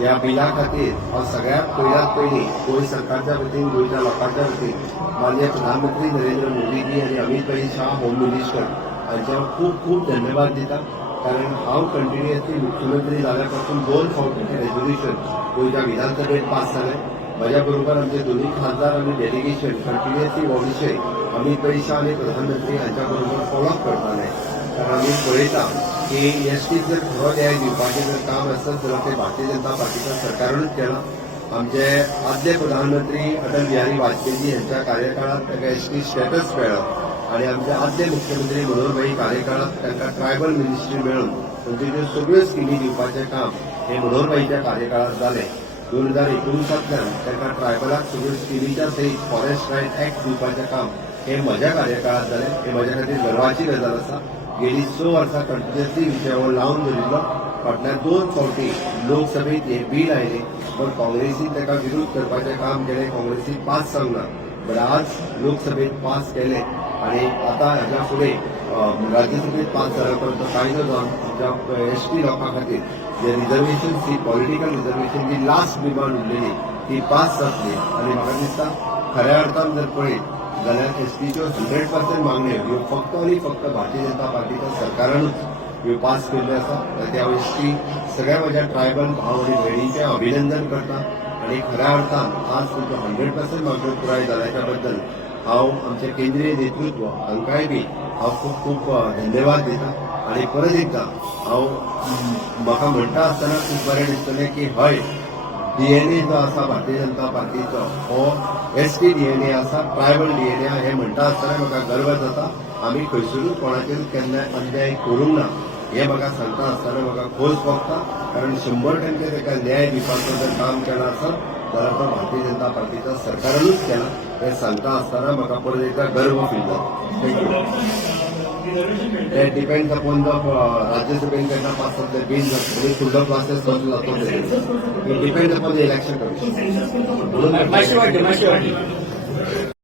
ह्या बिला खातीर हांव सगळ्यात पयल्यात पयलीं गोंय सरकारच्या वतीन गोंयच्या लोकांच्या वतीन माननीय प्रधानमंत्री नरेंद्र मोदीजी आनी अमित भाई शाह होम मिनिस्टर हांव खूब खूब धन्यवाद दिता कारण हांव कंटिन्युअसली मुख्यमंत्री जाल्या पासून दोन फावटी रेझोल्युशन गोंयच्या विधानसभेत पास जालें म्हज्या बरोबर आमचे दोन्ही खासदार आनी डेलिगेशन कंटिन्युअसली हो विशय अमित भाई शाह आणि प्रधानमंत्री हांच्या बरोबर फॉलोअप करताले कारण आमी पळयता की एसटीक जर खरो न्याय दिवपाचें जर काम आसत जाल्यार ते भारतीय जनता पार्टीच्या सरकारानूच केलां. आमचे आदले प्रधानमंत्री अटल बिहारी वाजपेयी यांच्या कार्यकाळात ताका एसटी स्टेटस मेळ्ळो आणि आमचे आदले मुख्यमंत्री मनोहरभाई कार्यकाळात त्यांना ट्रायबल मिनिस्ट्री मेळून म्हणजे सगळ्यो स्किमी दिवपाचें काम हे मनोहरभाईच्या कार्यकाळात जालें दोन हजार एकोणिसांतल्यान तांकां ट्रायबलाक सगळ्यो स्किमीच्या सहित फॉरेस्ट रायट एक्ट दिवपाचें काम हे म्हज्या कार्यकाळात जालें हे म्हज्या खातीर गर्वाची गजाल आसा गेली स वर्सां कंटिन्युअसली विशयावर लावन दवरिल्लो फाटल्या दोन फावटी लोकसभेत हे बील आयलें पण काँग्रेसीन ताका विरोध करपाचें काम केलें काँग्रेसीन पास जावंक पण आज लोकसभेत पास केलें आणि आता ह्याच्या फुडें राज्यसभेत पास जाल्यापर्यंत कायदो जावन आमच्या एस टी लोकां खातीर जे रिझर्वेशन ती पॉलिटिकल रिझर्वेशन जी लास्ट डिमांड उरलेली ती पास जातली. आनी म्हाका दिसता खऱ्या अर्थान जर पळयत जाल्यार एसटीच्यो हंड्रेड पर्सेंट मागण्यो ह्यो फक्त आनी फक्त भारतीय जनता पार्टीच्या सरकारानूच ह्यो पास केल्ल्यो आसा तर त्या विशीं सगळ्या म्हज्या ट्रायबल भाव आनी भयणींचें अभिनंदन करता आणि खऱ्या अर्थान आज तुमच्यो हंड्रेड पर्सेंट मागण्यो पुराय जाल्याच्या बद्दल हांव आमचे केंद्रीय नेतृत्व हांकांय बी हांव खूब खूब धन्यवाद दिता आणि परत एकदा हांव म्हाका म्हणटा आसतना खूब बरें दिसतलें की हय डीएनए जो आसा भारतीय जनता पार्टीचो हो एस टी डीएनए आसा ट्रायबल डीएनए हे म्हणटा आसतना म्हाका गर्व जाता आमी खंयसरूच कोणाचेर केन्नाय अन्याय करूंक ना हे म्हाका सांगता आसतना म्हाका खोस भोगता. कारण शंबर टक्के ताका न्याय दिवपाचो जर काम केला आसत जाल्यार तो भारतीय जनता पार्टीच्या सरकारानूच केला हे सांगता आसतना म्हाका परत एकदा गर्व फील जाता thank you depends upon the the uh, राज्यसभेन केन्ना पास जातले बिल जातले सुद्धा प्रोसेस करून जातो depend upon the election commission